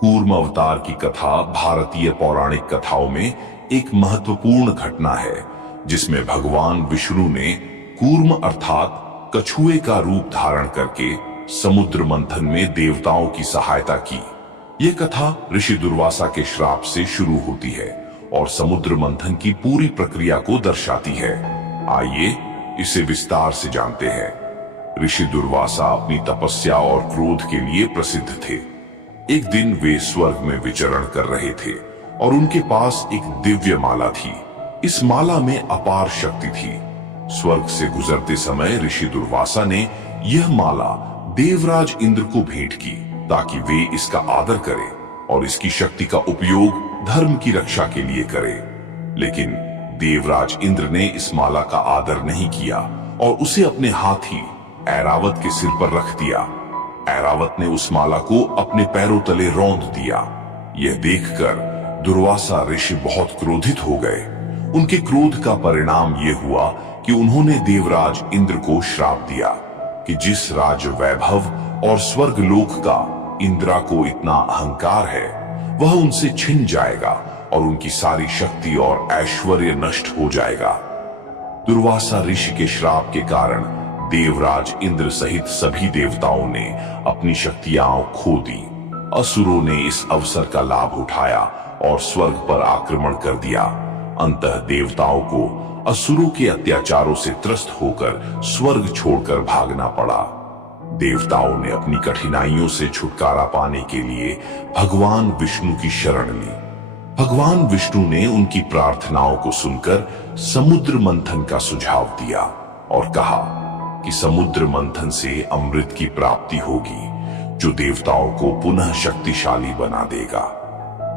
कूर्म अवतार की कथा भारतीय पौराणिक कथाओं में एक महत्वपूर्ण घटना है, जिसमें भगवान विष्णु ने कूर्म अर्थात कछुए का रूप धारण करके समुद्र मंथन में देवताओं की सहायता की। यह कथा ऋषि दुर्वासा के श्राप से शुरू होती है और समुद्र मंथन की पूरी प्रक्रिया को दर्शाती है। आइए इसे विस्तार से जानते हैं। ऋषि दुर्वासा अपनी तपस्या और क्रोध के लिए प्रसिद्ध थे। एक दिन वे स्वर्ग में विचरण कर रहे थे और उनके पास एक दिव्य माला थी। इस माला में अपार शक्ति थी। स्वर्ग से गुजरते समय ऋषि दुर्वासा ने यह माला देवराज इंद्र को भेंट की ताकि वे इसका आदर करें और इसकी शक्ति का उपयोग धर्म की रक्षा के लिए करें। लेकिन देवराज इंद्र ने इस माला का आदर नहीं किया और उसे अपने हाथी ऐरावत के सिर पर रख दिया। ऐरावत ने उस माला को अपने पैरों तले रौंद दिया। यह देखकर दुर्वासा ऋषि बहुत क्रोधित हो गए। उनके क्रोध का परिणाम यह हुआ कि उन्होंने देवराज इंद्र को श्राप दिया कि जिस राज वैभव और स्वर्ग लोक का इंद्रा को इतना अहंकार है, वह उनसे छिन जाएगा और उनकी सारी शक्ति और ऐश्वर्य नष्ट हो जाएगा। दुर्वासा ऋषि के श्राप के कारण देवराज इंद्र सहित सभी देवताओं ने अपनी शक्तियां खो दी। असुरों ने इस अवसर का लाभ उठाया और स्वर्ग पर आक्रमण कर दिया। अंततः देवताओं को असुरों के अत्याचारों से त्रस्त होकर स्वर्ग छोड़कर भागना पड़ा। देवताओं ने अपनी कठिनाइयों से छुटकारा पाने के लिए भगवान विष्णु की शरण ली। भगवान विष्णु ने उनकी प्रार्थनाओं को सुनकर समुद्र मंथन का सुझाव दिया और कहा कि समुद्र मंथन से अमृत की प्राप्ति होगी, जो देवताओं को पुनः शक्तिशाली बना देगा।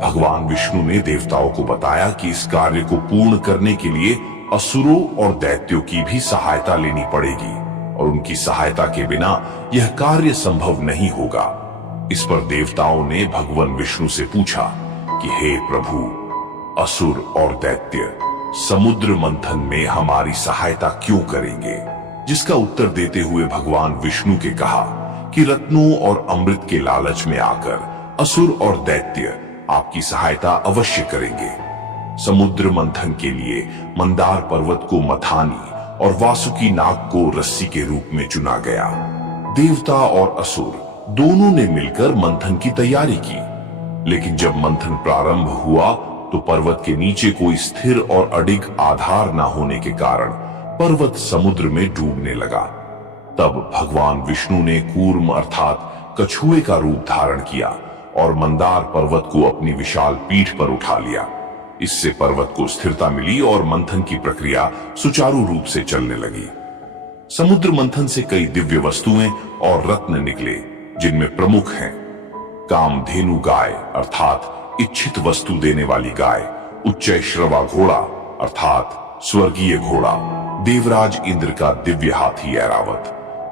भगवान विष्णु ने देवताओं को बताया कि इस कार्य को पूर्ण करने के लिए असुरों और दैत्यों की भी सहायता लेनी पड़ेगी और उनकी सहायता के बिना यह कार्य संभव नहीं होगा। इस पर देवताओं ने भगवान विष्णु से पूछा कि हे प्रभु, असुर और दैत्य समुद्र मंथन में हमारी सहायता क्यों करेंगे? जिसका उत्तर देते हुए भगवान विष्णु के कहा कि रत्नों और अमृत के लालच में आकर असुर और दैत्य आपकी सहायता अवश्य करेंगे। समुद्र मंथन के लिए मंदार पर्वत को मथानी और वासुकी नाग को रस्सी के रूप में चुना गया। देवता और असुर दोनों ने मिलकर मंथन की तैयारी की, लेकिन जब मंथन प्रारंभ हुआ तो पर्वत के नीचे कोई स्थिर और अडिग आधार न होने के कारण पर्वत समुद्र में डूबने लगा। तब भगवान विष्णु ने कूर्म अर्थात कछुए का रूप धारण किया और मंदार पर्वत को अपनी विशाल पीठ पर उठा लिया। इससे पर्वत को स्थिरता मिली और मंथन की प्रक्रिया सुचारू रूप से चलने लगी। समुद्र मंथन से कई दिव्य वस्तुएं और रत्न निकले, जिनमें प्रमुख हैं कामधेनु गाय अर्थात इच्छित वस्तु देने वाली गाय, उच्चैश्रवा घोड़ा अर्थात स्वर्गीय घोड़ा, देवराज इंद्र का दिव्य हाथी ऐरावत,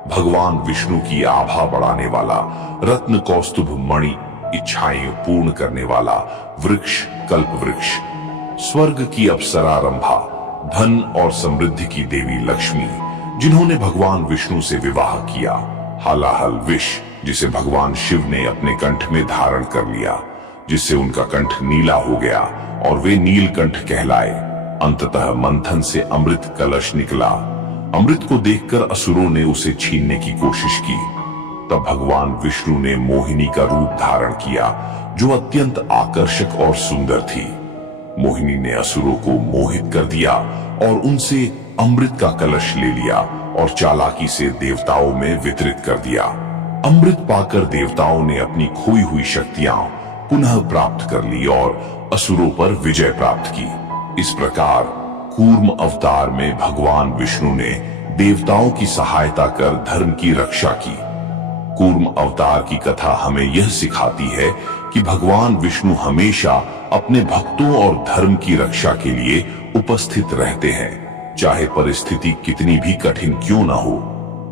भगवान विष्णु की आभा बढ़ाने वाला रत्न कौस्तुभ मणि, इच्छाएं पूर्ण करने वाला वृक्ष कल्प वृक्ष, स्वर्ग की अप्सरा रंभा, धन और समृद्धि की देवी लक्ष्मी, जिन्होंने भगवान विष्णु से विवाह किया, हलाहल विष, जिसे भगवान शिव ने अपने कंठ में धारण कर लिया, जिससे उनका कंठ नीला हो गया और वे नीलकंठ कहलाए। अंततः मंथन से अमृत कलश निकला। अमृत को देखकर असुरों ने उसे छीनने की कोशिश की। तब भगवान विष्णु ने मोहिनी का रूप धारण किया, जो अत्यंत आकर्षक और सुंदर थी। मोहिनी ने असुरों को मोहित कर दिया और उनसे अमृत का कलश ले लिया और चालाकी से देवताओं में वितरित कर दिया। अमृत पाकर देवताओं ने अपनी खोई हुई शक्तियां पुनः प्राप्त कर ली और असुरों पर विजय प्राप्त की। इस प्रकार कूर्म अवतार में भगवान विष्णु ने देवताओं की सहायता कर धर्म की रक्षा की। कूर्म अवतार की कथा हमें यह सिखाती है कि भगवान विष्णु हमेशा अपने भक्तों और धर्म की रक्षा के लिए उपस्थित रहते हैं, चाहे परिस्थिति कितनी भी कठिन क्यों न हो।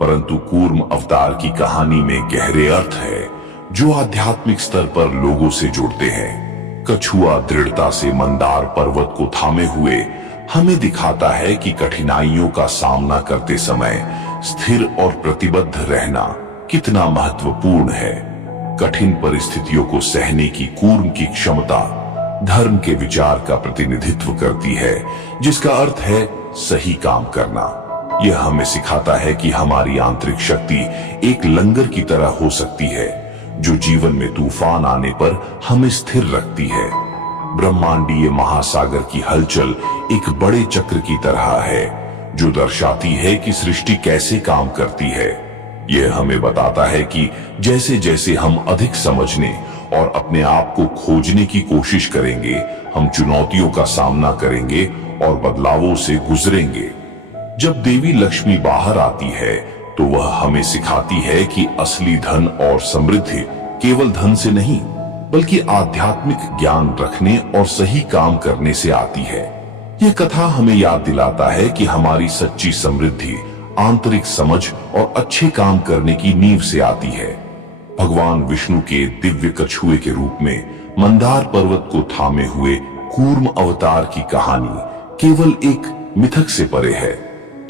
परंतु कूर्म अवतार की कहानी में गहरे अर्थ है, जो आध्यात्मिक स्तर पर लोगों से जुड़ते हैं। कछुआ दृढ़ता से मंदार पर्वत को थामे हुए हमें दिखाता है कि कठिनाइयों का सामना करते समय स्थिर और प्रतिबद्ध रहना कितना महत्वपूर्ण है। कठिन परिस्थितियों को सहने की कूर्म की क्षमता धर्म के विचार का प्रतिनिधित्व करती है, जिसका अर्थ है सही काम करना। यह हमें सिखाता है कि हमारी आंतरिक शक्ति एक लंगर की तरह हो सकती है, जो जीवन में तूफान आने पर हमें स्थिर रखती है। ब्रह्मांडीय महासागर की हलचल एक बड़े चक्र की तरह है, जो दर्शाती है कि सृष्टि कैसे काम करती है। यह हमें बताता है कि जैसे जैसे हम अधिक समझने और अपने आप को खोजने की कोशिश करेंगे, हम चुनौतियों का सामना करेंगे और बदलावों से गुजरेंगे। जब देवी लक्ष्मी बाहर आती है तो वह हमें सिखाती है कि असली धन और समृद्धि केवल धन से नहीं, बल्कि आध्यात्मिक ज्ञान रखने और सही काम करने से आती है। यह कथा हमें याद दिलाता है कि हमारी सच्ची समृद्धि आंतरिक समझ और अच्छे काम करने की नींव से आती है। भगवान विष्णु के दिव्य कछुए के रूप में मंदार पर्वत को थामे हुए कूर्म अवतार की कहानी केवल एक मिथक से परे है।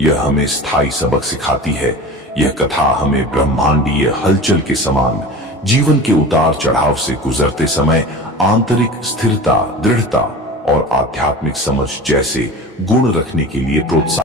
यह हमें स्थायी सबक सिखाती है। यह कथा हमें ब्रह्मांडीय हलचल के समान जीवन के उतार चढ़ाव से गुजरते समय आंतरिक स्थिरता, दृढ़ता और आध्यात्मिक समझ जैसे गुण रखने के लिए प्रोत्साहित